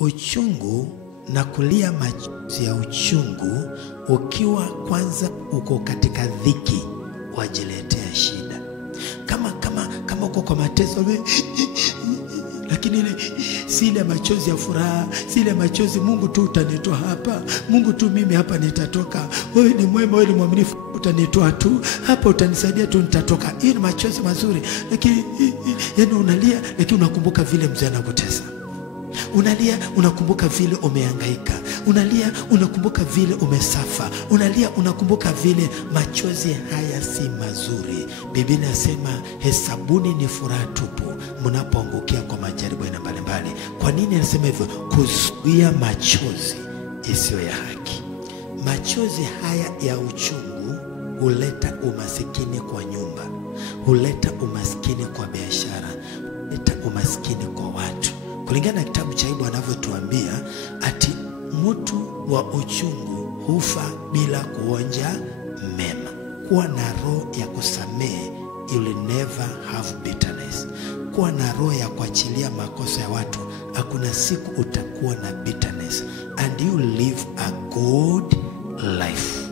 Uchungu na kulia machozi ya uchungu ukiwa kwanza uko katika dhiki wajiletea shida. Kama uko kwa mateso lakini si ile machozi ya furaha, si ile machozi Mungu tu utanitoa hapa, Mungu tu mimi hapa nitatoka, wewe ni mwema, wewe ni mwaminifu, utanitoa tu hapa, utanisaidia tu nitatoka. Hiyo ni machozi mazuri, lakini yani unalia lakini unakumbuka vile mzee anakutesa. Unalia unakumbuka vile umehangaika. Unalia unakumbuka vile umesafa. Unalia unakumbuka vile. Machozi haya si mazuri. Biblia inasema hesabuni ni furaha tupu mnapoangukia kwa majaribu aina mbalimbali. Kwa nini anasema hivyo? Kuzuia machozi isiyo ya haki. Machozi haya ya uchungu huleta umasikini kwa nyumba, huleta umasikini kwa biashara, huleta umasikini kwa watu. Kulingana na kitabu cha Ayubu anavyotuambia ati mtu wa uchungu hufa bila kuonja mema. Kuwa na roho ya kusamehe, you will never have bitterness. Kuwa na roho ya kuachilia makosa ya watu, hakuna siku utakuwa na bitterness, and you live a good life.